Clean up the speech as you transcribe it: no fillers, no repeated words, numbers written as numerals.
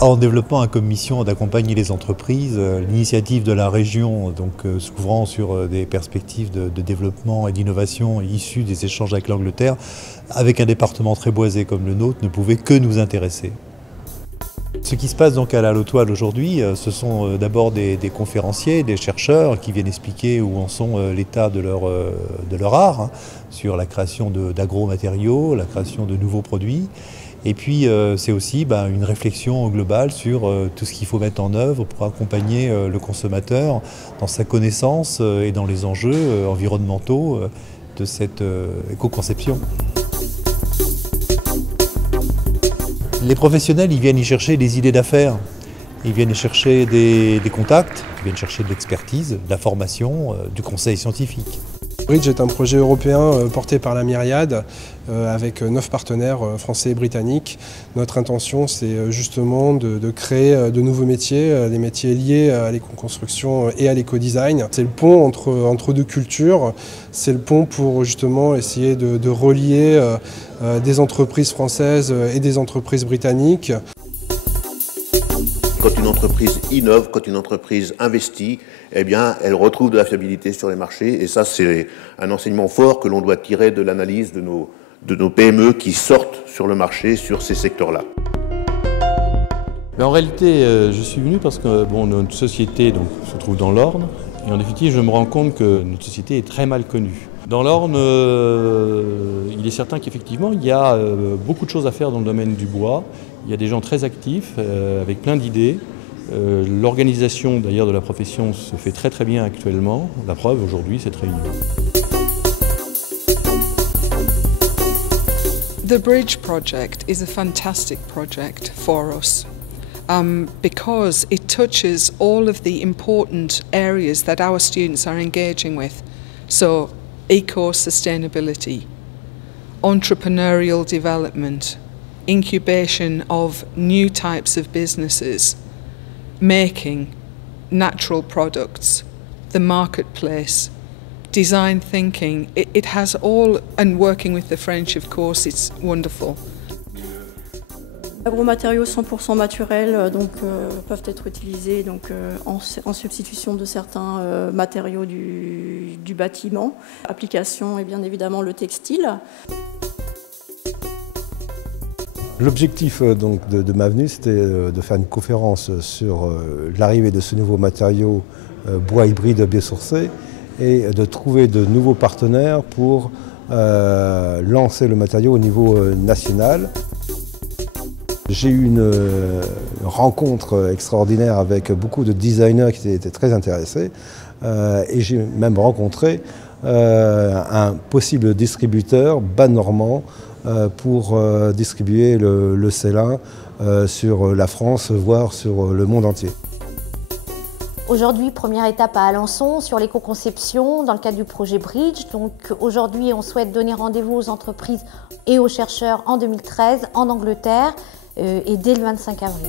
En développant comme mission d'accompagner les entreprises, l'initiative de la région, donc s'ouvrant sur des perspectives de développement et d'innovation issues des échanges avec l'Angleterre, avec un département très boisé comme le nôtre, ne pouvait que nous intéresser. Ce qui se passe donc à la Lautoile aujourd'hui, ce sont d'abord des conférenciers, des chercheurs qui viennent expliquer où en sont l'état de leur art, hein, sur la création d'agromatériaux, la création de nouveaux produits. Et puis c'est aussi une réflexion globale sur tout ce qu'il faut mettre en œuvre pour accompagner le consommateur dans sa connaissance et dans les enjeux environnementaux de cette éco-conception. Les professionnels, ils viennent y chercher des idées d'affaires, ils viennent y chercher des contacts, ils viennent chercher de l'expertise, de la formation, du conseil scientifique. Bridge est un projet européen porté par la Myriad avec 9 partenaires français et britanniques. Notre intention, c'est justement de créer de nouveaux métiers, des métiers liés à l'éco-construction et à l'éco-design. C'est le pont entre deux cultures, c'est le pont pour justement essayer de relier des entreprises françaises et des entreprises britanniques. Quand une entreprise innove, quand une entreprise investit, eh bien, elle retrouve de la fiabilité sur les marchés. Et ça, c'est un enseignement fort que l'on doit tirer de l'analyse de nos PME qui sortent sur le marché sur ces secteurs-là. En réalité, je suis venu parce que notre société se trouve dans l'Orne. Et en définitive, je me rends compte que notre société est très mal connue. Dans l'Orne, il est certain qu'effectivement, il y a beaucoup de choses à faire dans le domaine du bois. Il y a des gens très actifs, avec plein d'idées. L'organisation d'ailleurs de la profession se fait très très bien actuellement. La preuve aujourd'hui, cette réunion. The Bridge project is a fantastic project for us because it touches all of the important areas that our students are engaging with. So, eco-sustainability, entrepreneurial development, incubation of new types of businesses, making natural products, the marketplace, design thinking. It has all, and working with the French, of course, it's wonderful. Agromatériaux 100% naturels peuvent être utilisés en substitution de certains matériaux du bâtiment. Application est bien évidemment le textile. L'objectif de ma venue, c'était de faire une conférence sur l'arrivée de ce nouveau matériau bois hybride biosourcé et de trouver de nouveaux partenaires pour lancer le matériau au niveau national. J'ai eu une rencontre extraordinaire avec beaucoup de designers qui étaient très intéressés et j'ai même rencontré un possible distributeur bas normand pour distribuer le Célin sur la France, voire sur le monde entier. Aujourd'hui, première étape à Alençon sur l'éco-conception dans le cadre du projet Bridge. Donc aujourd'hui, on souhaite donner rendez-vous aux entreprises et aux chercheurs en 2013 en Angleterre et dès le 25 avril.